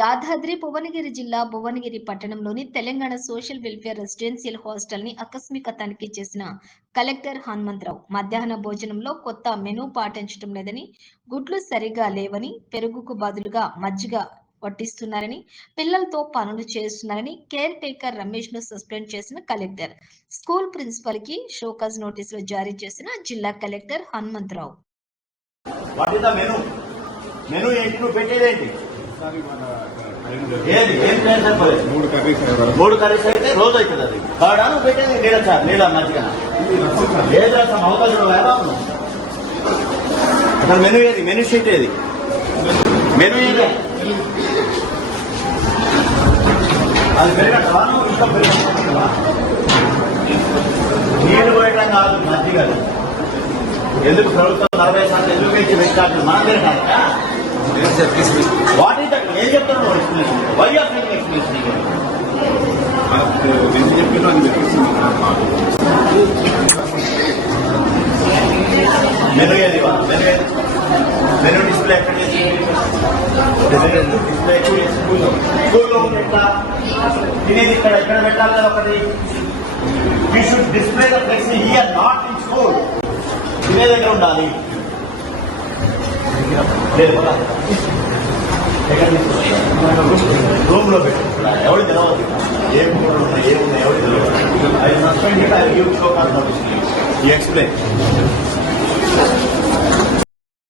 యాదాద్రి భువనగిరి జిల్లా భువనగిరి పట్టణంలోని Telangana social welfare residential hostel ని ఆకస్మిక తనిఖీ చేసిన కలెక్టర్ హనుమంతరావు మధ్యాహ్న భోజనంలో కొత్త మెనూ పాటించడం లేదని, గుడ్లు సరిగా లేవని, పెరుగుకు బదులుగా మజ్జిగ వడ్డిస్తున్నారని, పిల్లలతో పనులు చేస్తున్నారని కేర్ టేకర్ రమేష్ ను సస్పెండ్ చేసిన కలెక్టర్, స్కూల్ ప్రిన్సిపల్ కి షోకాజ్ నోటీసులు జారీ చేసిన జిల్లా కలెక్టర్ హనుమంతరావు. మూడు కర్రీస్ అయితే రోజు అవుతుంది. అది కాడాను పెట్టేది నీడ సార్, నీడ మంచిగా లేదు అవకాశం. అసలు మెనూ ఏది? మెనూ షీట్ ఏది? మెనూ ఏది? అది పెరిగట్టవా? ఇంకా పెరిగట్టవా? నీళ్లు పోయటం కాదు, మజ్జిగ. ఎందుకు ప్రభుత్వం 40% ఎందుకు ఇచ్చి పెట్టాలి? మనం తిరగాక వాట్ ఈస్ దట్? ఏం చెప్తున్నాను explanation? Why are making explanation? Menu ఏది? మెనూ డిస్ప్లే ఎక్కడ డిస్ప్లే? స్కూల్లో ఎట్లా తినేది? ఇక్కడ ఎక్కడ పెట్టాలి కదా ఒకటి. You should display the flexi here, not in school. తినే దగ్గర ఉండాలి. రూమ్ లో పెట్టి ఎవరు తెలవదు, ఏమున్నాయి ఎవరు తెలియదు. I suspended, I give show cause notice. You explain.